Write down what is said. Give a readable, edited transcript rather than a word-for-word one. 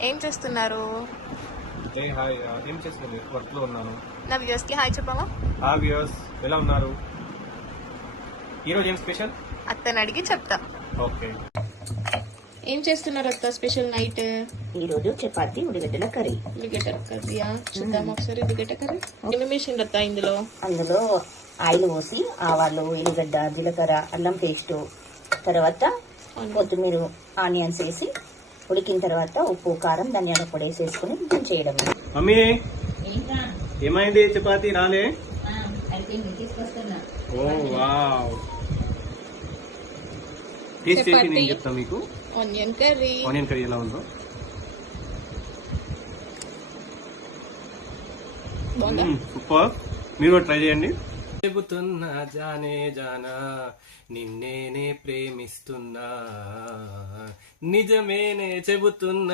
ఏం చేస్తున్నారు? హాయ్, ఏం చేస్తుంది? వర్క్ లో ఉన్నాను. నా వ్యూస్ కి హాయ్ చెప్పవా? వ్యూయర్స్ ఎలా ఉన్నారు? ఈరోజు ఏం స్పెషల్? అత్తని అడిగి చెప్తా. ఓకే. ఏం చేస్తున్నారు అత్త స్పెషల్ నైట్? ఈరోజు చపాతి ఉడిగడ్డల కర్రీ. ఉల్లిగడ్డ కర్రీయా? చూద్దాం ఒకసారి ఉల్లిగడ్డ కర్రీ. ఏమేమి వేసిండ్రు అత్త ఇందులో? అందులో ఆయిల్ పోసి ఆవాలు, ఎల్లిగడ్డ, జీలకర్ర, అల్లం పేస్టు, తర్వాత కొత్తిమీర, ఆనియన్స్ వేసి ఉడికిన తర్వాత ఉప్పు, కారం, ధనియాల పొడి వేసేసుకుని చేయడం. మమ్మీ ఏమైంది? చపాతి రాలే? ఓ వావ్. టేస్ట్ చేసి నేను చెప్తా మీకు. Onion curry. ఆనియన్ కర్రీ ఎలా ఉందో. బాగుందా? సూపర్. మీరు కూడా ట్రై చేయండి. చెబుతున్నా జానే జానా, నిన్నేనే ప్రేమిస్తున్నా, నిజమేనే చెబుతున్నా.